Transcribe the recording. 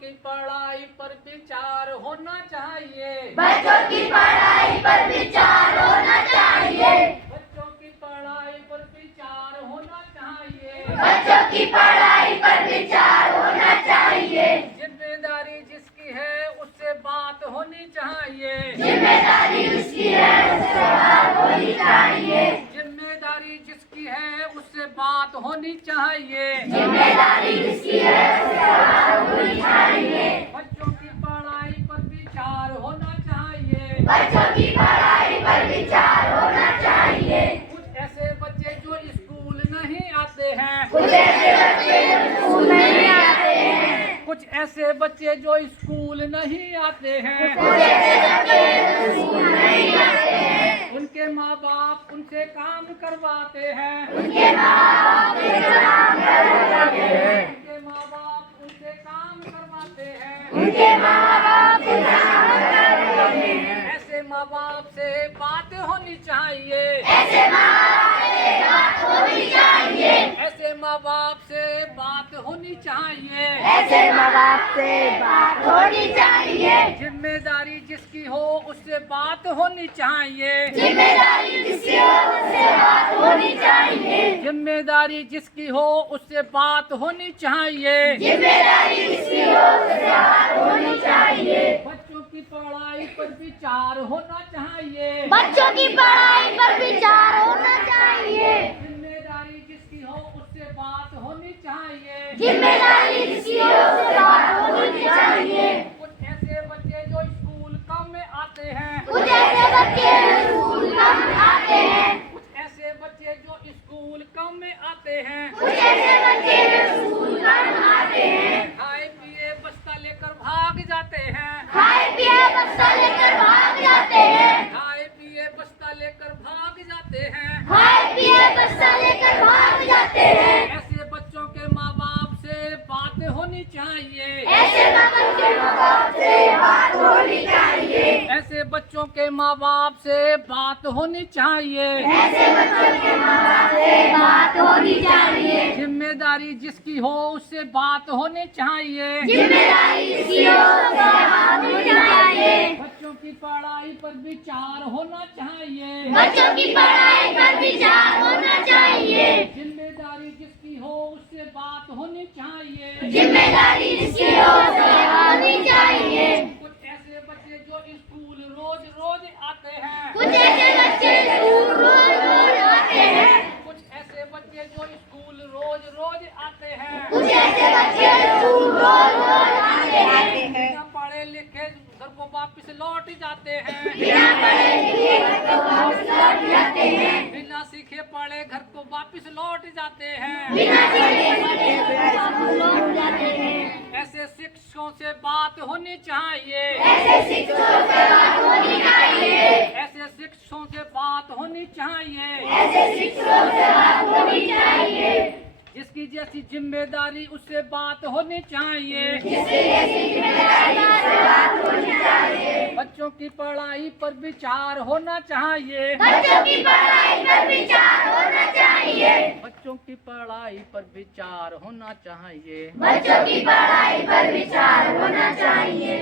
की पढ़ाई पर विचार होना चाहिए। बच्चों की पढ़ाई पर विचार होना चाहिए। बच्चों की पढ़ाई पर विचार होना चाहिए। बच्चों की पढ़ाई पर विचार होना चाहिए। जिम्मेदारी जिसकी है उससे बात होनी चाहिए। जिम्मेदारी उसकी है उससे बात होनी चाहिए। जिम्मेदारी जिसकी है उससे बात होनी चाहिए। जिम्मेदारी जिसकी है उससे बात होनी चाहिए। बच्चों की पढ़ाई पर विचार होना चाहिए। बच्चों की पढ़ाई पर विचार होना चाहिए। कुछ ऐसे बच्चे जो स्कूल नहीं आते हैं। कुछ ऐसे बच्चे जो स्कूल नहीं आते हैं। कुछ ऐसे बच्चे जो स्कूल नहीं आते हैं। कुछ ऐसे बच्चे जो स्कूल नहीं आते हैं। उनके माँ बाप उनसे काम करवाते हैं। उनके माँ बाप से काम करवाते हैं। उनके माँ बाप उनसे काम करवाते हैं। उनके माँ बाप से काम करवाते हैं। ऐसे माँ बाप से बात होनी चाहिए। ऐसे माँ बाप से बात होनी चाहिए। ऐसे माँ बाप से बात होनी चाहिए। ऐसे माँ बाप से बात होनी चाहिए। जिम्मेदारी जिसकी हो उससे बात होनी चाहिए। जिम्मेदारी जिसकी हो उससे बात होनी चाहिए। जिम्मेदारी जिसकी हो उससे बात होनी चाहिए। जिम्मेदारी जिसकी हो उससे बात होनी चाहिए। बच्चों की पढ़ाई पर विचार होना चाहिए। बच्चों की पढ़ाई पर विचार होना चाहिए। जिम्मेदारी जिसकी हो उससे बात होनी चाहिए। जिम्मेदारी जिसकी हो उससे बात होनी चाहिए। कुछ ऐसे बच्चे जो स्कूल कम में आते हैं। कुछ ऐसे बच्चे जो स्कूल कम आते हैं। कुछ ऐसे बच्चे जो स्कूल कम में आते हैं। कुछ ऐसे बच्चे जो स्कूल कम आते हैं। खाए पिए बस्ता लेकर भाग जाते हैं। खाए पिए बस्ता लेकर भाग जाते हैं। खाए पिए बस्ता लेकर भाग जाते हैं। खाए पिए बस्ता लेकर भाग जाते हैं। ऐसे बच्चों के माँ बाप से बात होनी चाहिए। ऐसे बच्चों के माँ बाप से बात होनी चाहिए। ऐसे बच्चों के माँ बाप से बात होनी चाहिए। ऐसे बच्चों के माँ बाप से बात होनी चाहिए। जिम्मेदारी जिसकी हो उससे बात होनी चाहिए। जिम्मेदारी जिसकी हो उससे बात होनी चाहिए। बच्चों की पढ़ाई पर विचार होना चाहिए। बच्चों की पढ़ाई पर विचार होना चाहिए। जिम्मेदारी जिसकी हो उससे बात होनी चाहिए। जिम्मेदारी जिसकी हो उससे होनी चाहिए। कुछ ऐसे बच्चे जो स्कूल रोज रोज आते हैं। कुछ ऐसे बच्चे स्कूल रोज रोज आते हैं। कुछ ऐसे बच्चे जो स्कूल रोज रोज आते हैं। कुछ ऐसे बच्चे स्कूल रोज रोज आते हैं। बिना पढ़े लिखे घर को वापस लौट जाते हैं। बिना पढ़े लिखे घर को वापस लौट जाते हैं। बिना सीखे पढ़े घर को वापस लौट जाते हैं। बिना सीखे पढ़े घर को वापस लौट जाते हैं। ऐसे शिक्षकों से बात होनी चाहिए। ऐसे शिक्षकों से बात होनी चाहिए। ऐसे शिक्षकों से बात होनी चाहिए। ऐसे शिक्षकों से बात होनी चाहिए। जिसकी जैसी जिम्मेदारी उससे बात होनी चाहिए। जिसकी जैसी जिम्मेदारी उससे बात होनी चाहिए। बच्चों की पढ़ाई पर विचार होना चाहिए। बच्चों की पढ़ाई पर विचार होना चाहिए। बच्चों की पढ़ाई पर विचार होना चाहिए। बच्चों की पढ़ाई पर विचार होना चाहिए।